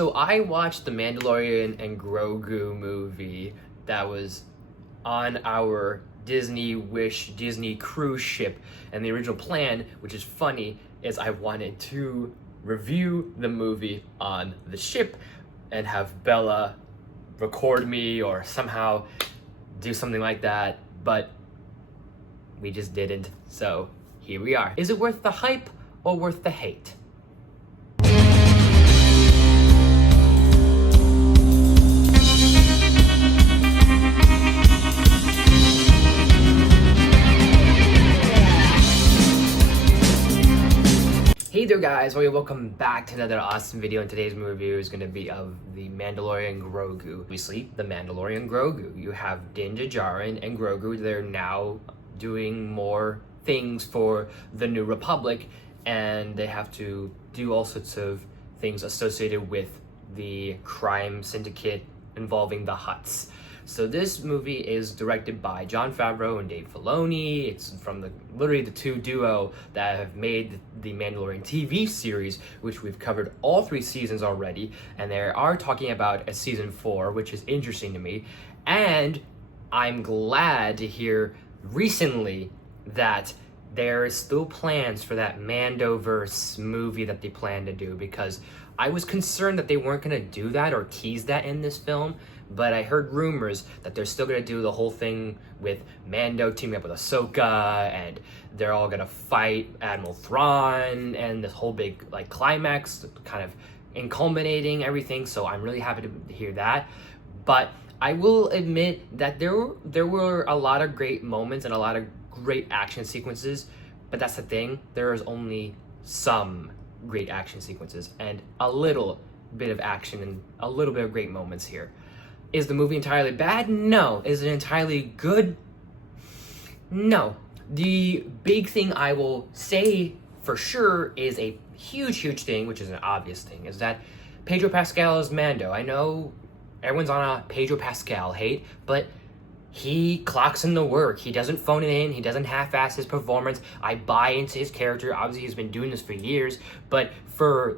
So I watched the Mandalorian and Grogu movie that was on our Disney cruise ship, and the original plan, which is funny, is I wanted to review the movie on the ship and have Bella record me or somehow do something like that, but we just didn't, so here we are. Is it worth the hype or worth the hate? Hey there guys, welcome back to another awesome video, and today's review is going to be of the Mandalorian and Grogu. Obviously, the Mandalorian and Grogu. You have Din Djarin and Grogu. They're now doing more things for the New Republic, and they have to do all sorts of things associated with the crime syndicate involving the Hutts. So this movie is directed by Jon Favreau and Dave Filoni. It's from literally the two duo that have made the Mandalorian TV series, which we've covered all 3 seasons already, and they are talking about a season 4, which is interesting to me. And I'm glad to hear recently that there is still plans for that Mandoverse movie that they plan to do, because I was concerned that they weren't going to do that or tease that in this film, but I heard rumors that they're still going to do the whole thing with Mando teaming up with Ahsoka, and they're all going to fight Admiral Thrawn, and this whole big climax kind of culminating everything. So I'm really happy to hear that. But I will admit that there were a lot of great moments and a lot of great action sequences, but that's the thing, there is only some great action sequences and a little bit of action and a little bit of great moments here. Is the movie entirely bad? No. Is it entirely good? No. The big thing I will say for sure is a huge thing, which is an obvious thing, is that Pedro Pascal is Mando. I know everyone's on a Pedro Pascal hate, but he clocks in the work. He doesn't phone it in. He doesn't half-ass his performance. I buy into his character. Obviously, he's been doing this for years, but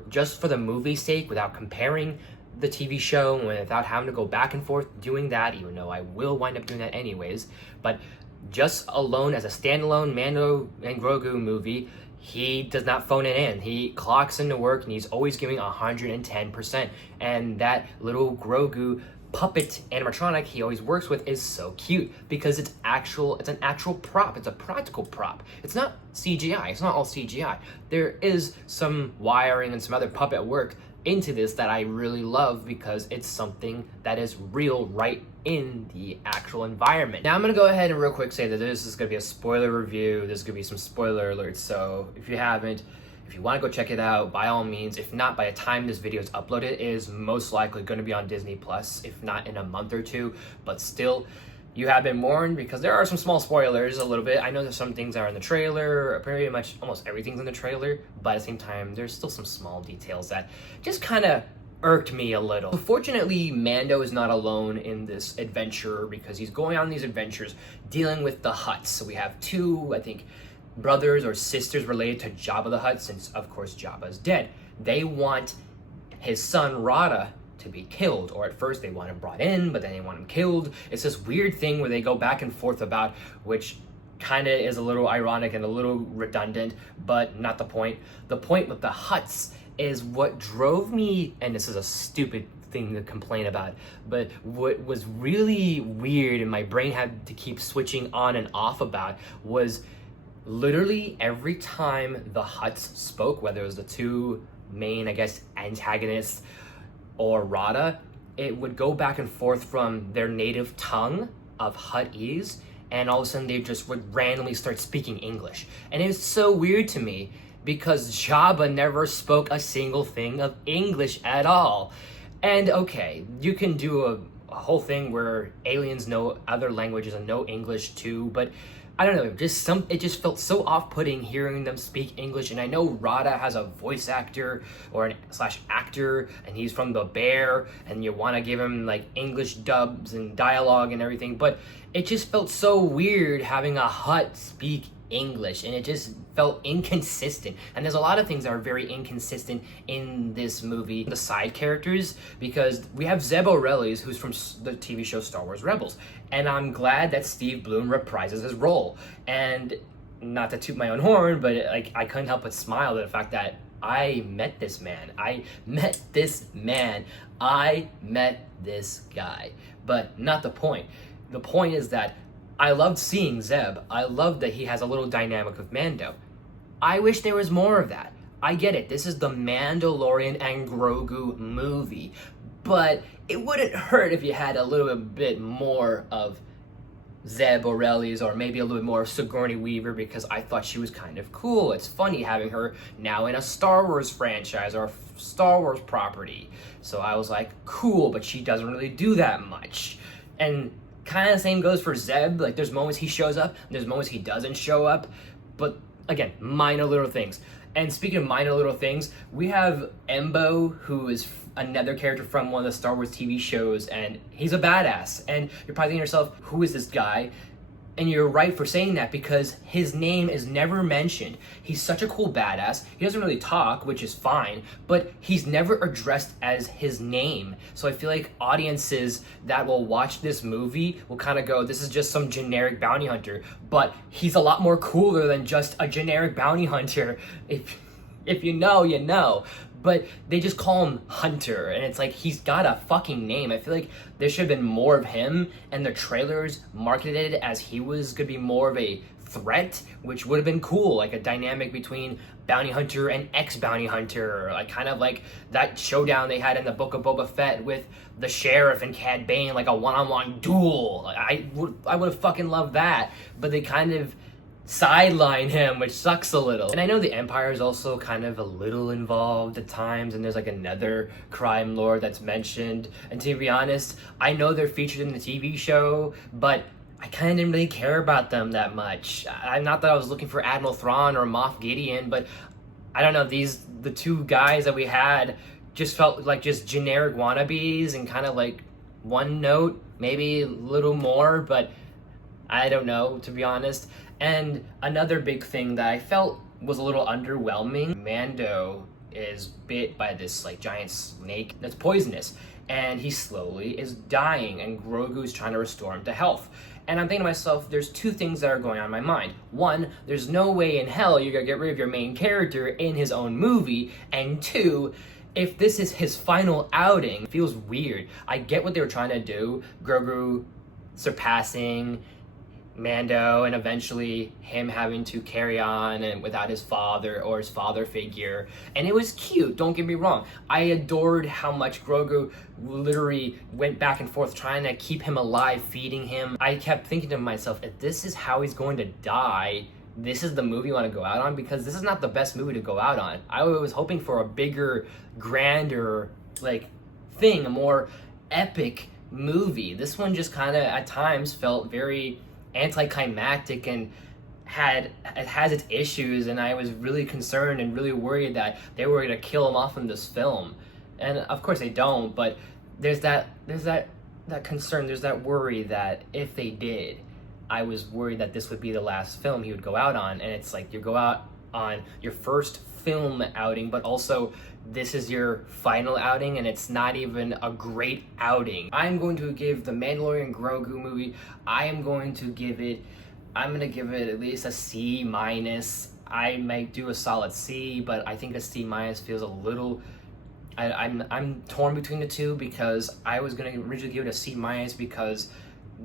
just for the movie's sake, without comparing the TV show and without having to go back and forth doing that, even though I will wind up doing that anyways, but just alone as a standalone Mando and Grogu movie, he does not phone it in. He clocks into work and he's always giving 110%. And that little Grogu puppet animatronic he always works with is so cute because it's an actual prop. It's a practical prop. It's not CGI. It's not all CGI. There is some wiring and some other puppet work into this that I really love because it's something that is real right in the actual environment. Now I'm gonna go ahead and real quick say that this is gonna be a spoiler review. There's gonna be some spoiler alerts, so if you want to go check it out, by all means. If not, by the time this video is uploaded, it is most likely going to be on Disney Plus, if not in a month or two. But still, you have been warned because there are some small spoilers a little bit. I know there's some things that are in the trailer, pretty much almost everything's in the trailer, but at the same time, there's still some small details that just kind of irked me a little. Fortunately, Mando is not alone in this adventure because he's going on these adventures dealing with the Hutts. So we have 2, I think, brothers or sisters related to Jabba the Hutt, since of course Jabba's dead. They want his son Rada to be killed, or at first they want him brought in, but then they want him killed. It's this weird thing where they go back and forth about, which kind of is a little ironic and a little redundant, but not the point. The point with the Hutts is what drove me, and this is a stupid thing to complain about, but what was really weird and my brain had to keep switching on and off about was literally every time the Hutts spoke, whether it was the 2 main, I guess, antagonists or Rada, it would go back and forth from their native tongue of Huttese, and all of a sudden they just would randomly start speaking English. And it's so weird to me because Jabba never spoke a single thing of English at all. And okay, you can do a whole thing where aliens know other languages and know English too, but I don't know, it just felt so off-putting hearing them speak English. And I know Rada has a voice actor or slash actor, and he's from The Bear, and you want to give him English dubs and dialogue and everything, but it just felt so weird having a Hutt speak English, and it just felt inconsistent. And there's a lot of things that are very inconsistent in this movie. The side characters, because we have Zeb Orellis, who's from the TV show Star Wars Rebels, and I'm glad that Steve Blum reprises his role. And not to toot my own horn, but like I couldn't help but smile at the fact that I met this man. I met this guy. But not the point. The point is that I loved seeing Zeb. I loved that he has a little dynamic with Mando. I wish there was more of that. I get it. This is the Mandalorian and Grogu movie. But it wouldn't hurt if you had a little bit more of Zeb Orellis, or maybe a little bit more of Sigourney Weaver, because I thought she was kind of cool. It's funny having her now in a Star Wars franchise or a Star Wars property. So I was like, cool, but she doesn't really do that much. And kind of the same goes for Zeb. Like, there's moments he shows up, and there's moments he doesn't show up. But again, minor little things. And speaking of minor little things, we have Embo, who is another character from one of the Star Wars TV shows, and he's a badass. And you're probably thinking to yourself, who is this guy? And you're right for saying that, because his name is never mentioned. He's such a cool badass. He doesn't really talk, which is fine, but he's never addressed as his name. So I feel like audiences that will watch this movie will kind of go, this is just some generic bounty hunter. But he's a lot more cooler than just a generic bounty hunter. If you know, you know. But they just call him Hunter, and it's like, he's got a fucking name. I feel like there should have been more of him, and the trailers marketed it as he was gonna be more of a threat, which would have been cool, like a dynamic between bounty hunter and ex-bounty hunter, like kind of like that showdown they had in the Book of Boba Fett with the sheriff and Cad Bane, like a one-on-one duel. I would have fucking loved that, but they kind of sideline him, which sucks a little. And I know the Empire is also kind of a little involved at times, and there's like another crime lord that's mentioned, and to be honest, I know they're featured in the TV show, but I kind of didn't really care about them that much. I'm not that I was looking for Admiral Thrawn or Moff Gideon, but I don't know, the two guys that we had just felt like just generic wannabes and kind of like one note, maybe a little more, but I don't know, to be honest. And another big thing that I felt was a little underwhelming, Mando is bit by this like giant snake that's poisonous, and he slowly is dying, and Grogu's trying to restore him to health. And I'm thinking to myself, there's two things that are going on in my mind. One, there's no way in hell you're gonna get rid of your main character in his own movie. And two, if this is his final outing, it feels weird. I get what they were trying to do, Grogu surpassing Mando, and eventually him having to carry on and without his father or his father figure, and it was cute, don't get me wrong. I adored how much Grogu literally went back and forth trying to keep him alive, feeding him. I kept thinking to myself, if this is how he's going to die, this is the movie you want to go out on, because this is not the best movie to go out on. I was hoping for a bigger, grander like thing, a more epic movie. This one just kind of at times felt very anticlimactic, and it has its issues, and I was really concerned and really worried that they were gonna kill him off in this film. And of course they don't, but there's that concern, there's that worry that if they did, I was worried that this would be the last film he would go out on. And it's like, you go out on your first film outing, but also this is your final outing, and it's not even a great outing. I'm going to give the Mandalorian Grogu movie, I'm gonna give it at least a C minus. I might do a solid C, but I think a C minus feels a little, I'm torn between the two, because I was gonna originally give it a C minus because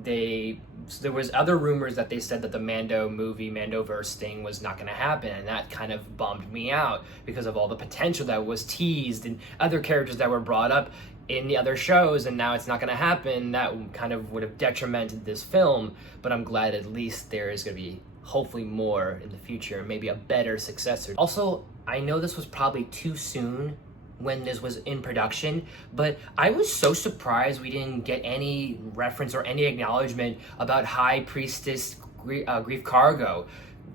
there was other rumors that they said that the Mando movie, Mandoverse thing was not going to happen, and that kind of bummed me out because of all the potential that was teased and other characters that were brought up in the other shows, and now it's not going to happen. That kind of would have detrimented this film, but I'm glad at least there is going to be hopefully more in the future, maybe a better successor. Also, I know this was probably too soon when this was in production, but I was so surprised we didn't get any reference or any acknowledgement about High Priestess Grief Karga.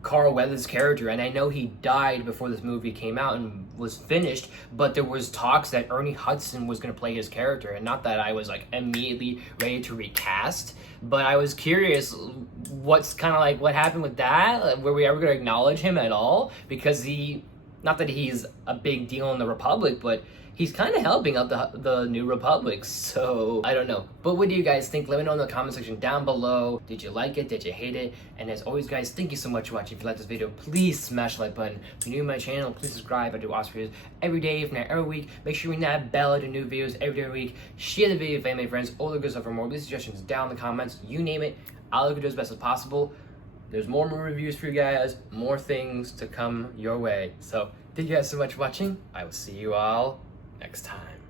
Carl Weathers' character, and I know he died before this movie came out and was finished, but there was talks that Ernie Hudson was going to play his character, and not that I was like immediately ready to recast, but I was curious what's kind of like what happened with that. Were we ever going to acknowledge him at all? Because not that he's a big deal in the Republic, but he's kind of helping out the New Republic, so I don't know. But what do you guys think? Let me know in the comment section down below. Did you like it? Did you hate it? And as always, guys, thank you so much for watching. If you like this video, please smash the like button. If you're new to my channel, please subscribe. I do awesome videos every day, if not every week. Make sure you ring that bell. I do new videos every week. Share the video with family and friends. All the good stuff for more. Leave suggestions down in the comments. You name it. I'll look to do as best as possible. There's more movie reviews for you guys. More things to come your way. So thank you guys so much for watching. I will see you all next time.